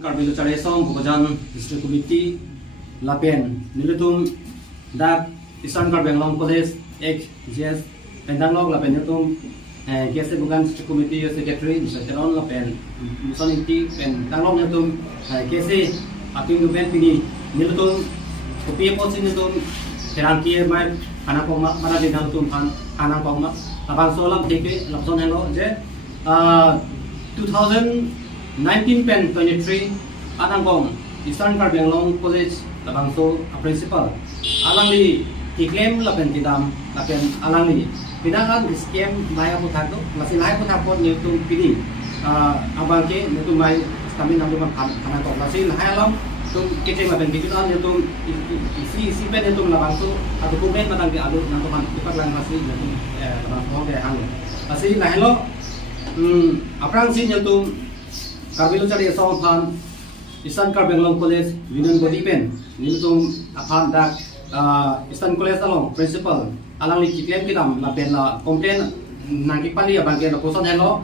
Karbilo Chare Song Gojan District Committee Lapen Nilutum Dak Eastern Karbenglong College Ek JS Pendanglong Lapen Nilutum Kese Bukan District Committee Secretary Mr. Lapen Muson Inti Pendanglong Nilutum Kese Aping Dupen Pini Nilutum Kopi Posin Nilutum Terangki Mai Anak Poma Mana Di Nilutum Anak Poma Abang Solam Teke Lapson Hello Je 2019 pen 23 Anangkong Eastern Karbenglong College Labangso a principal Alangli iklaim lapen tidam lapen alangli pinangan scam maya puthato masih lahai puthapot nitum pini abangke nitum mai kami namdu Anangkong masih lahai alam tum kece lapen digital nitum isi pen nitum labangso atau kumen matang di alu nantuman ipak lang masih nitum labangso ke hang masih lahai lo aprang sin nitum Karbilo Chare Song Phan Eastern Karbenglong College Union Body Pen Nilutum Aphan Dak Eastern College along principal alang li kiklem kidam la pen la complain nangki pali abang ke la kosan hello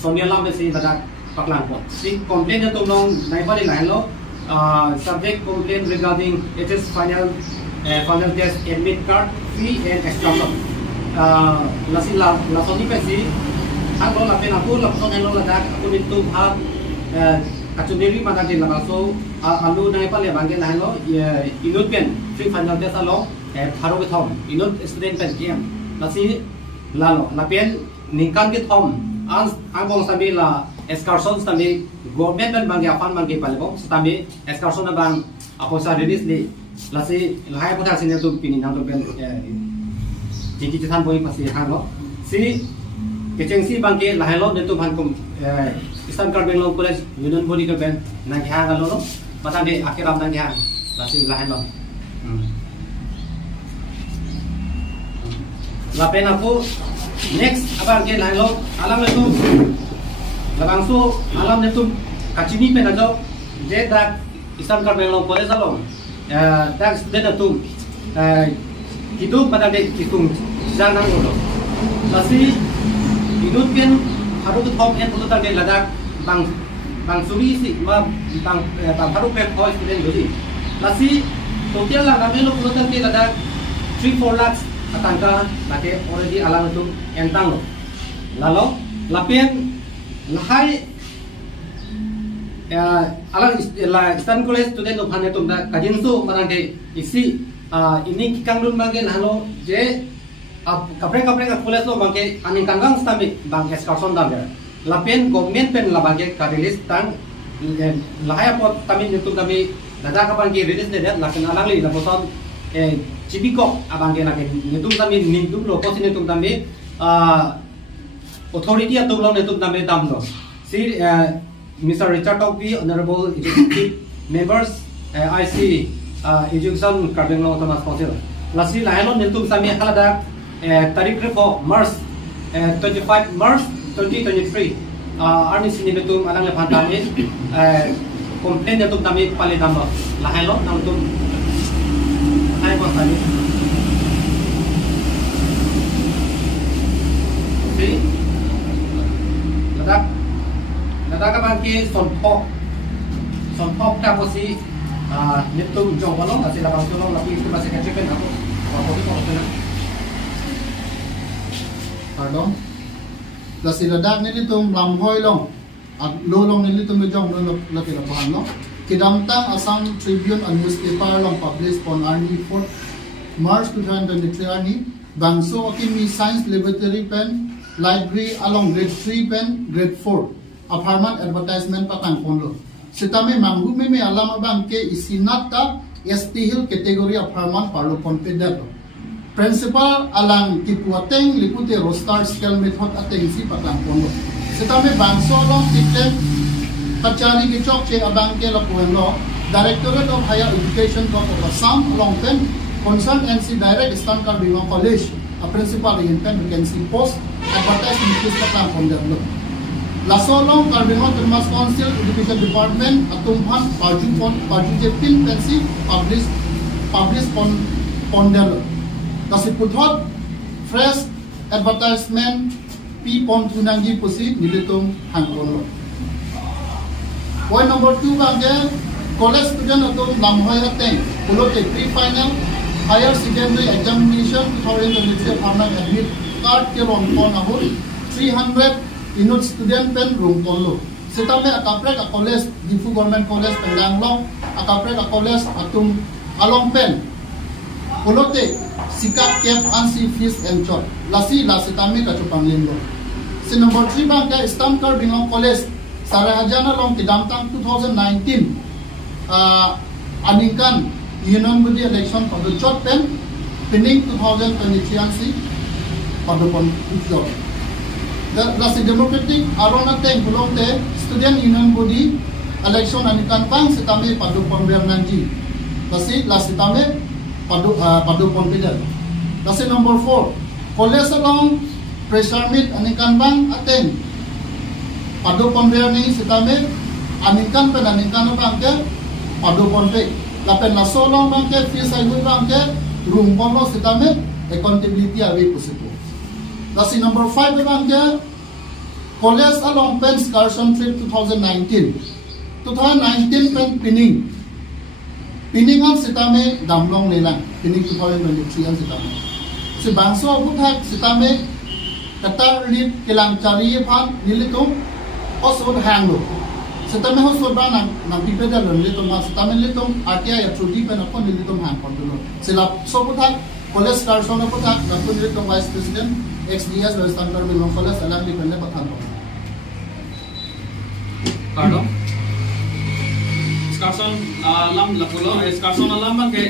Sonia lam si badak paklang ko si complain nilutum long nai pali la hello subject complaint regarding HS final test admit card fee and excursion la soni pe si Ako lapen aku lapson hello ladak aku nitu bhag kachunderi mata din lamaso alu nai pale bangge na hello inut pen free final test alo tharo ke thom inut student pen game lasi lalo lapen ningkan ke thom angong sambil la excursion sambil government pen bangge afan bangge pale bong sambil excursion na bang apo sa release di lasi lahai putha sine tu pini nang tu pen jiki than boi pasi halo si Kecengsi bangke lahelo netu bhankum Eastern Karbenglong College Union Body ke ben nang ha galo batang de akhiram nang ha lasi lahelo lapen aku next abar ke lahelo alam netu labangso alam netu kachini pe najo je dak Eastern Karbenglong College along dak student tu hidup batang de hitung jangan ngolo lasi Inut pen haru thom en putu target ladak bang suri si ma bang haru pe khoi student godi lasi total la gamelo putu target ladak 3-4 lakhs atangka lake already alang tu entang lo lalo lapen lahai alang la Eastern College student of hane tum da kajinsu marang isi ini kikang bangke halo je kapre ka college lo bangke aning kanggang stami bang excursion da lapen government pen la bangke ka release tang lahaya pot tami nitu kami dada ka bangke release de lakin alang li la poson cibiko abangke la nitu kami nitu lo posin nitu kami authority atu lo nitu kami dam lo si Mr. Richard Tokbi honorable executive members IC education Karbenglong Thomas Council lasi lahelo nitu kami halada Tarik Refo March 25 March 2023 Army sinibetum alang le phantamin complaint yatum tami pale damba lahelo namtum hai ko tani si ladak ka bangki sonpok ta posi nitum jongolo asila bangtulong lapi itu masih kecepen aku ko na pardon la siladak nilitum lamhoy long at lolong nilitum jong lo lapilapahan lo kidamtang Assam Tribune and newspaper long published on Army 4 March 2023 Army bangso akimi science laboratory pen library along grade 3 pen grade 4 apartment advertisement patang ponlo sitame manghume me alama bangke isinata ST Hill category apartment parlo confident Principal alang kipuateng lipute roster scale method ateng si patang pono. Setame bangso long titem kachari kichok che abang ke lapuan lo Directorate of Higher Education of Assam along pen concern NC Direct Eastern Karbenglong College a principal in pen vacancy post advertisement list patang pono lo. Laso long Karbenglong Thomas Council Education Department atumhan baju jepin pensi publish pondelo. Kasi puthot fresh advertisement pi pon tunanggi posi nilitum hangkono Point number 2 bangke college student atum lamhoi ateng pulote pre-final higher secondary examination 2023 pharma admit card ke ron kon ahul 300 inut student pen room konlo sitame akaprek a college Gifu government college Pendanglong akaprek a college atum along pen pulote sikap cap ansi fees and chot lasi lasitame ka chupang linglo si number 3 bangke Stamkar Binglong college Sarahajana long Kidamtang 2019 Aningkan Union Budi election pada chot pen pinning 2023 ansi pada pon job. Lasi democratic arona teng belum te student Union Budi election Aningkan pang setame pada pon Bernanji. Lasi tame pada pon pidal. Lasi number 4 college along pressure meet Aningkan pang ateng pada pon Berni setame Aningkan pen Aningkan bangke pada pon pe lapen la solong bangke fees ay bangke room bono sitame accountability awi pusipo. Lasi number 5 bangke college along pen excursion trip 2019 pen pinning ang sitame damlong nilang pinning 2023 ang sitame si bangso buthak sitame katar lit kilang cari phan nilitum osod hanglo setame hosod ba nang pipeda lon litum ma setame litum atia ya trudi pen apon litum hang kontulo sila sobuthak college excursion buthak napun litum vice president XDS Stamkar Binglong college alang di pende pathan ko Carlo excursion alam lapulo excursion alam bang ke